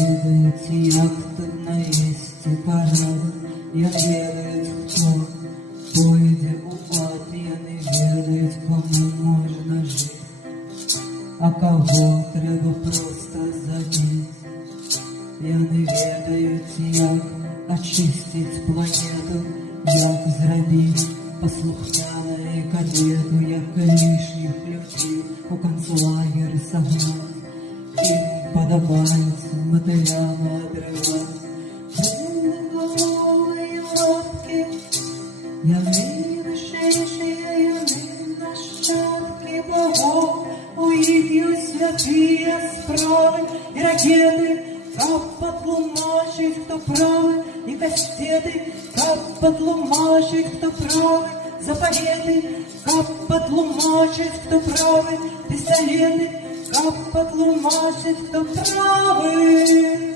ведають, як тут наїсти парада, я ведають, хто пойде у ад, я не ведають, кому можна жити, а кого треба просто забити. Я не ведають, як очистить планету, як зробити послухняною кадету, як лишніх людей у концлагер согнать. Им подобається мотилями обривати. Длинноголовые лапки, яны нашедшие, яны нащадки богов, у их есть святые справы и ракеты, как потлумачить, кто правый, и кастеты, как потлумачить, кто правый, заповеты, как потлумачить, кто правый, пистолеты, как потлумачить, кто правый.